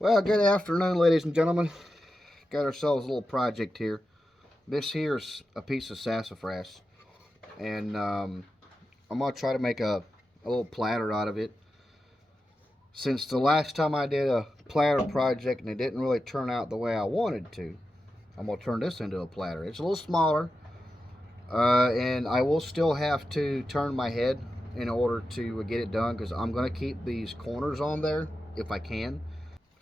Well, good afternoon, ladies and gentlemen. Got ourselves a little project here. This here is a piece of sassafras, and I'm gonna try to make a little platter out of it. Since the last time I did a platter project and it didn't really turn out the way I wanted to, I'm gonna turn this into a platter. It's a little smaller, and I will still have to turn my head in order to get it done because I'm gonna keep these corners on there if I can.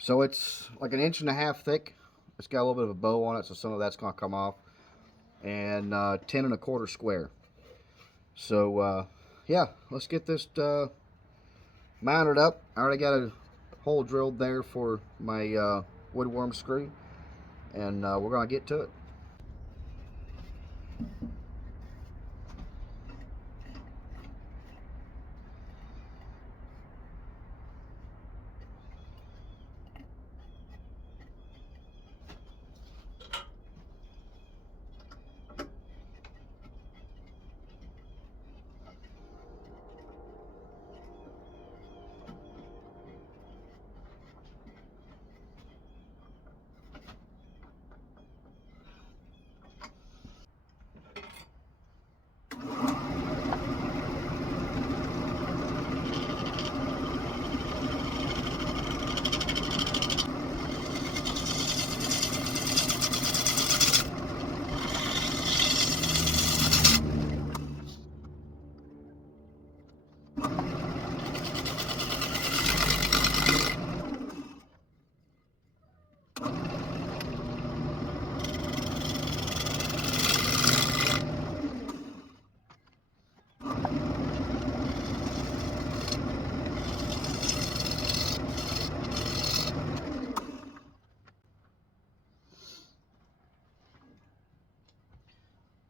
So it's like an inch and a half thick. It's got a little bit of a bow on it, so some of that's going to come off. And 10 and a quarter square. So yeah, let's get this mounted up. I already got a hole drilled there for my woodworm screw, and we're going to get to it.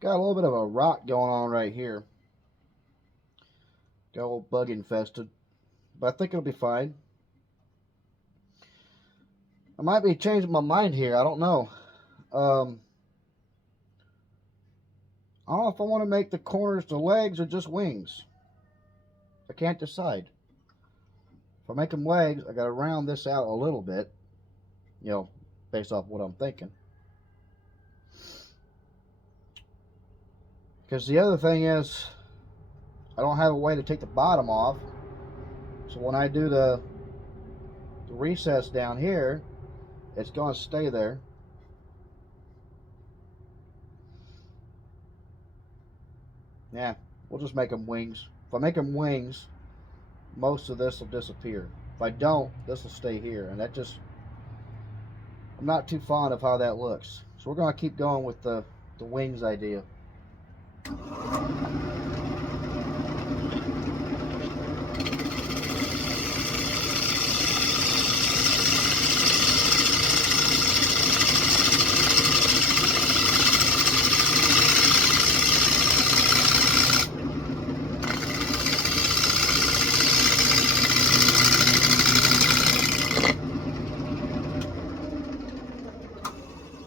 Got a little bit of a rot going on right here. Got a little bug infested, but I think it'll be fine. I might be changing my mind here. I don't know. Um, I don't know if I want to make the corners the legs or just wings. I can't decide. If I make them legs, I got to round this out a little bit, you know, based off what I'm thinking. Because the other thing is, I don't have a way to take the bottom off. So when I do the recess down here, it's going to stay there. Yeah, we'll just make them wings. If I make them wings, most of this will disappear. If I don't, this will stay here. And that just, I'm not too fond of how that looks. So we're going to keep going with the wings idea.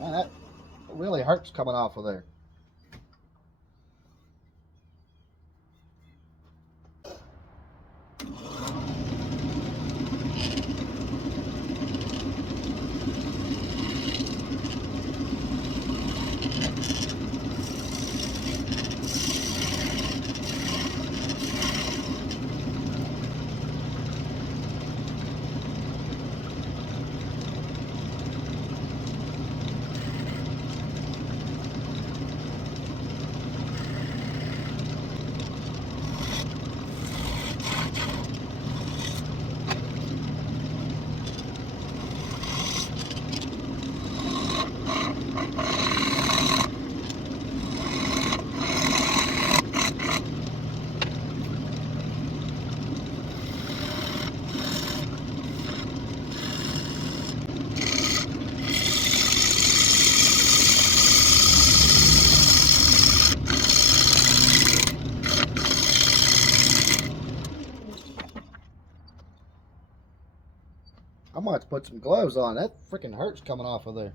Man, that really hurts coming off of there. I might have to put some gloves on. That freaking hurts coming off of there.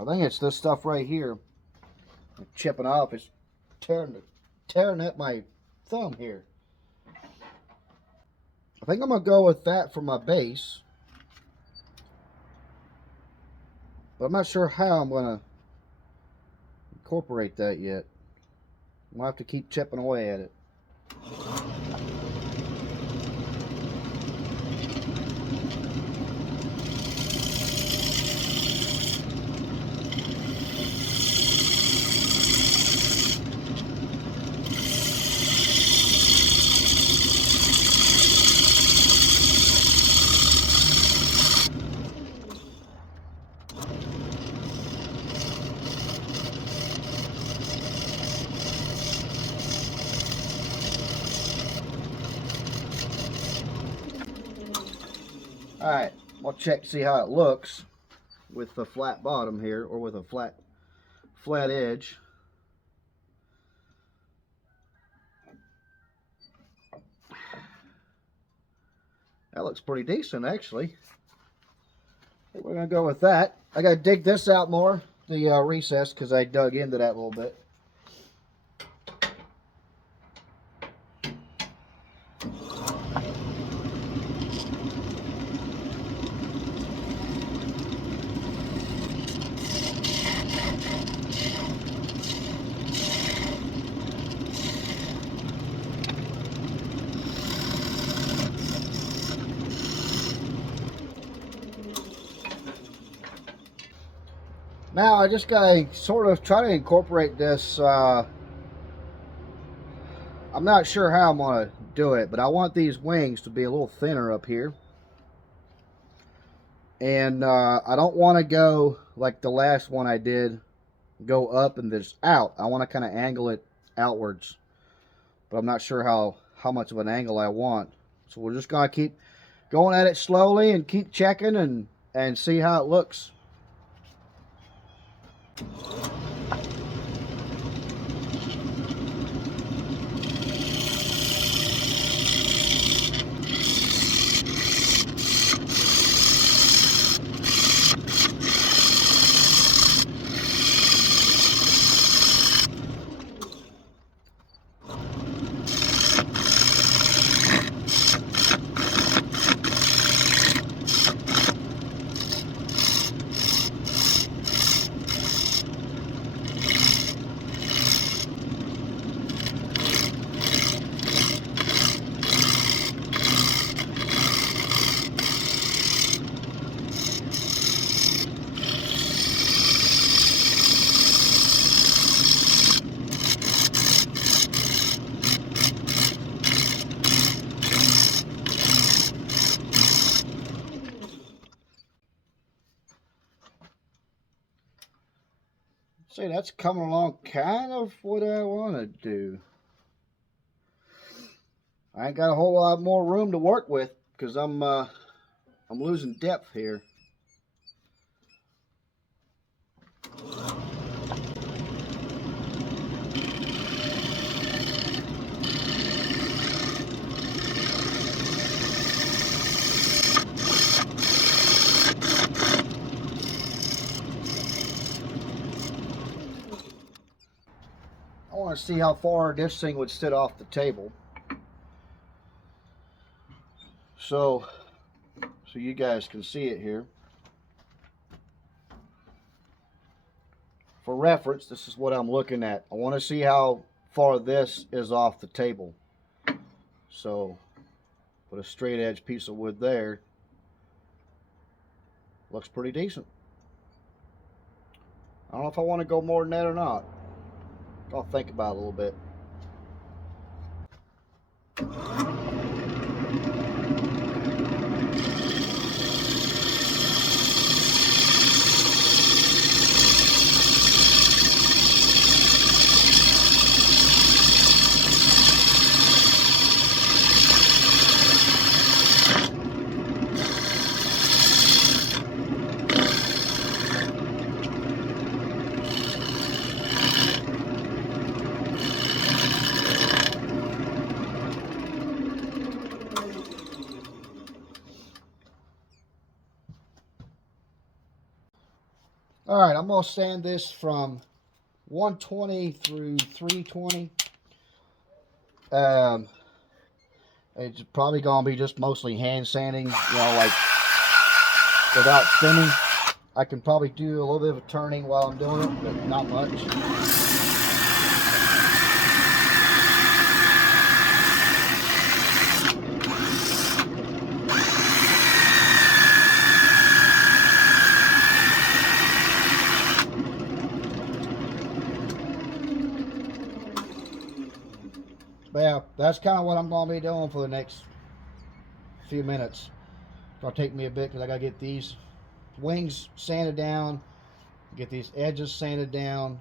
I think it's this stuff right here. Chipping off. It's tearing at my thumb here. I think I'm going to go with that for my base. But I'm not sure how I'm going to incorporate that yet. I'm going to have to keep chipping away at it. Alright, I'll check to see how it looks with the flat bottom here, or with a flat edge. That looks pretty decent, actually. I think we're going to go with that. I got to dig this out more, the recess, because I dug into that a little bit. Now I just got to sort of try to incorporate this. I'm not sure how I'm going to do it, but I want these wings to be a little thinner up here. And I don't want to go like the last one I did, go up and just out. I want to kind of angle it outwards. But I'm not sure how much of an angle I want. So we're just going to keep going at it slowly and keep checking and see how it looks. See, that's coming along kind of what I want to do. I ain't got a whole lot more room to work with because I'm losing depth here. I want to see how far this thing would sit off the table. So you guys can see it here. For reference, this is what I'm looking at. I want to see how far this is off the table. So put a straight edge piece of wood there. Looks pretty decent. I don't know if I want to go more than that or not. I'll think about it a little bit. Alright, I'm going to sand this from 120 through 320. Um, it's probably gonna be just mostly hand sanding, like without spinning. I can probably do a little bit of turning while I'm doing it, but not much. But yeah, that's kind of what I'm going to be doing for the next few minutes. It'll take me a bit because I got to get these wings sanded down, get these edges sanded down,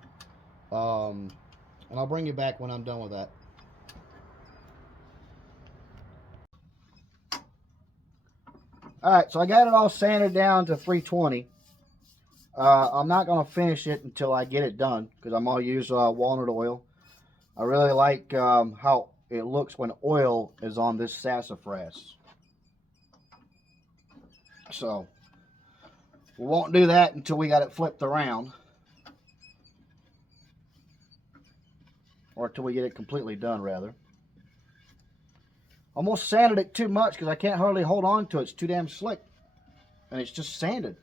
and I'll bring you back when I'm done with that. Alright, so I got it all sanded down to 320. I'm not going to finish it until I get it done because I'm going to use walnut oil. I really like how it looks when oil is on this sassafras. So we won't do that until we got it flipped around, or until we get it completely done, rather. Almost sanded it too much because I can't hardly hold on to it. It's too damn slick, and it's just sanded.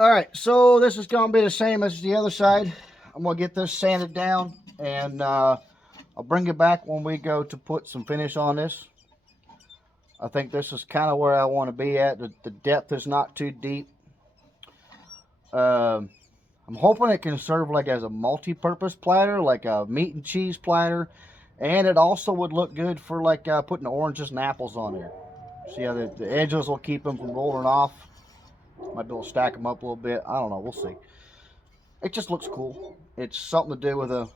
All right, so this is going to be the same as the other side. I'm going to get this sanded down, and I'll bring it back when we go to put some finish on this. I think this is kind of where I want to be at. The depth is not too deep. Um, I'm hoping it can serve like as a multi-purpose platter, like a meat and cheese platter, and it also would look good for like putting oranges and apples on there. See how the edges will keep them from rolling off. Might be able to stack them up a little bit. I don't know. We'll see. It just looks cool. It's something to do with a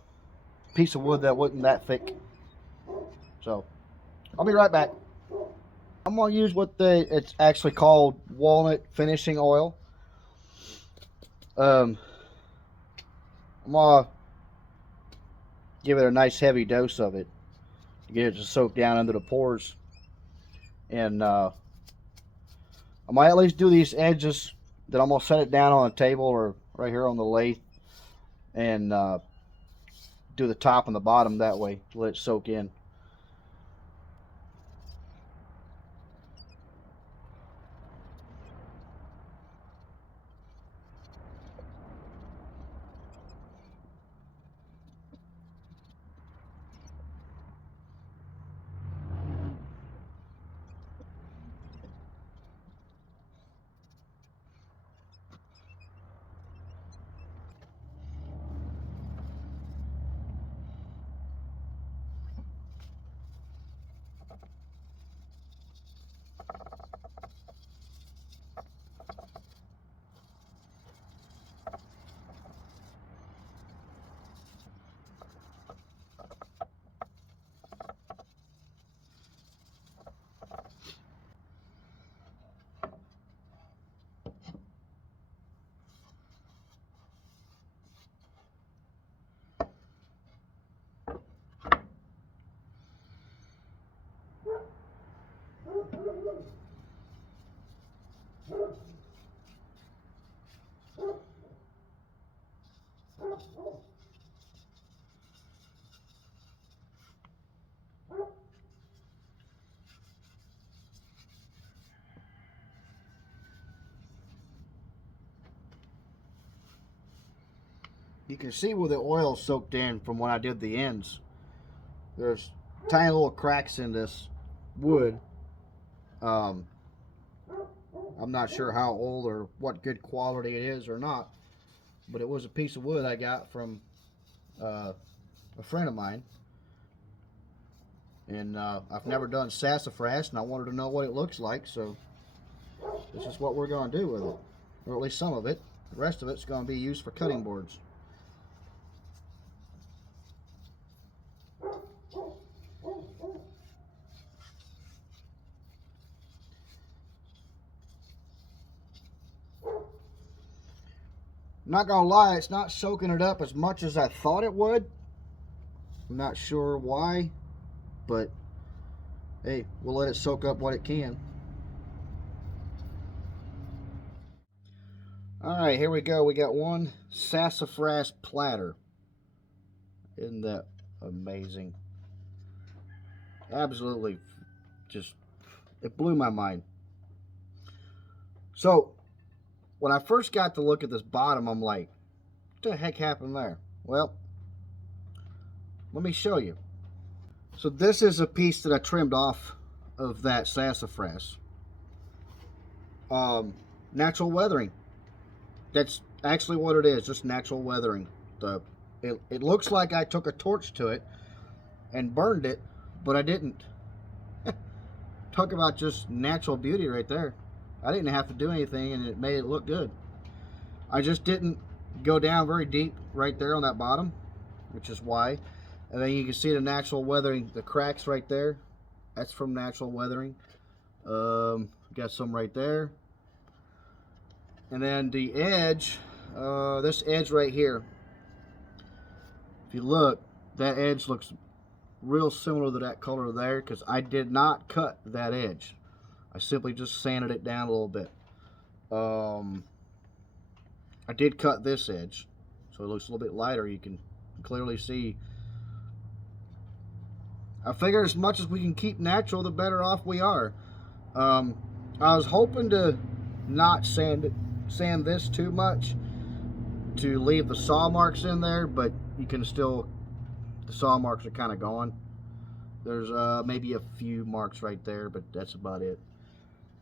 piece of wood that wasn't that thick. So I'll be right back. I'm gonna use it's actually called walnut finishing oil. I'm gonna give it a nice heavy dose of it to get it to soak down into the pores. And I might at least do these edges. Then I'm gonna set it down on a table or right here on the lathe, and do the top and the bottom that way to let it soak in. You can see where the oil soaked in from when I did the ends. There's tiny little cracks in this wood. Um, I'm not sure how old or what good quality it is or not, but it was a piece of wood I got from a friend of mine. And I've never done sassafras, and I wanted to know what it looks like, so this is what we're going to do with it. Or at least some of it. The rest of it's going to be used for cutting boards. I'm not gonna lie, it's not soaking it up as much as I thought it would. I'm not sure why, but hey, we'll let it soak up what it can. Alright, here we go. We got one sassafras platter. Isn't that amazing? Absolutely, just, it blew my mind. So, when I first got to look at this bottom, I'm like, what the heck happened there? Well, let me show you. So this is a piece that I trimmed off of that sassafras. Natural weathering. That's actually what it is, just natural weathering. It looks like I took a torch to it and burned it, but I didn't. Talk about just natural beauty right there. I didn't have to do anything, and it made it look good. I just didn't go down very deep right there on that bottom, which is why. And then you can see the natural weathering, the cracks right there. That's from natural weathering. Got some right there. And then the edge, this edge right here. If you look, that edge looks real similar to that color there because I did not cut that edge. I simply just sanded it down a little bit. I did cut this edge, so it looks a little bit lighter. You can clearly see. I figure as much as we can keep natural, the better off we are. I was hoping to not sand sand this too much to leave the saw marks in there, but you can still, the saw marks are kind of gone. There's maybe a few marks right there, but that's about it.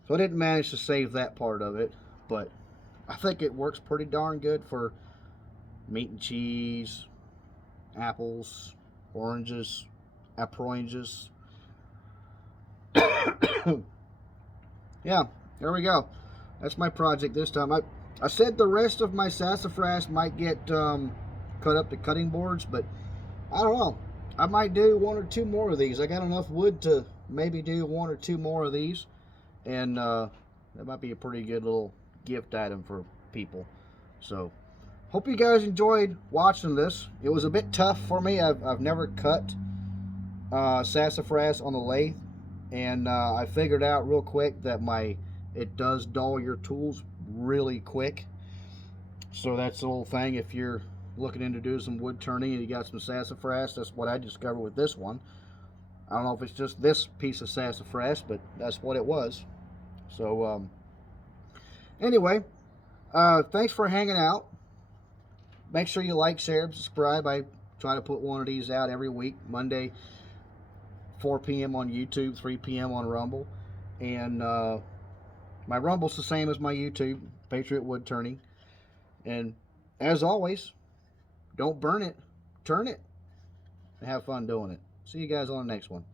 So I didn't manage to save that part of it, but I think it works pretty darn good for meat and cheese, apples, oranges, oranges. Yeah, there we go. That's my project this time. I said the rest of my sassafras might get cut up to cutting boards, but I don't know. I might do one or two more of these. I got enough wood to maybe do one or two more of these, and that might be a pretty good little gift item for people. So, hope you guys enjoyed watching this. It was a bit tough for me. I've never cut sassafras on the lathe, and I figured out real quick that it does dull your tools really quick. So that's the little thing. If you're looking into doing some wood turning and you got some sassafras, that's what I discovered with this one. I don't know if it's just this piece of sassafras, but that's what it was. So anyway, thanks for hanging out. Make sure you like, share, and subscribe. I try to put one of these out every week. Monday, 4 p.m. on YouTube, 3 p.m. on Rumble. And my Rumble's the same as my YouTube, Patriot Woodturning. And as always, don't burn it, turn it, and have fun doing it. See you guys on the next one.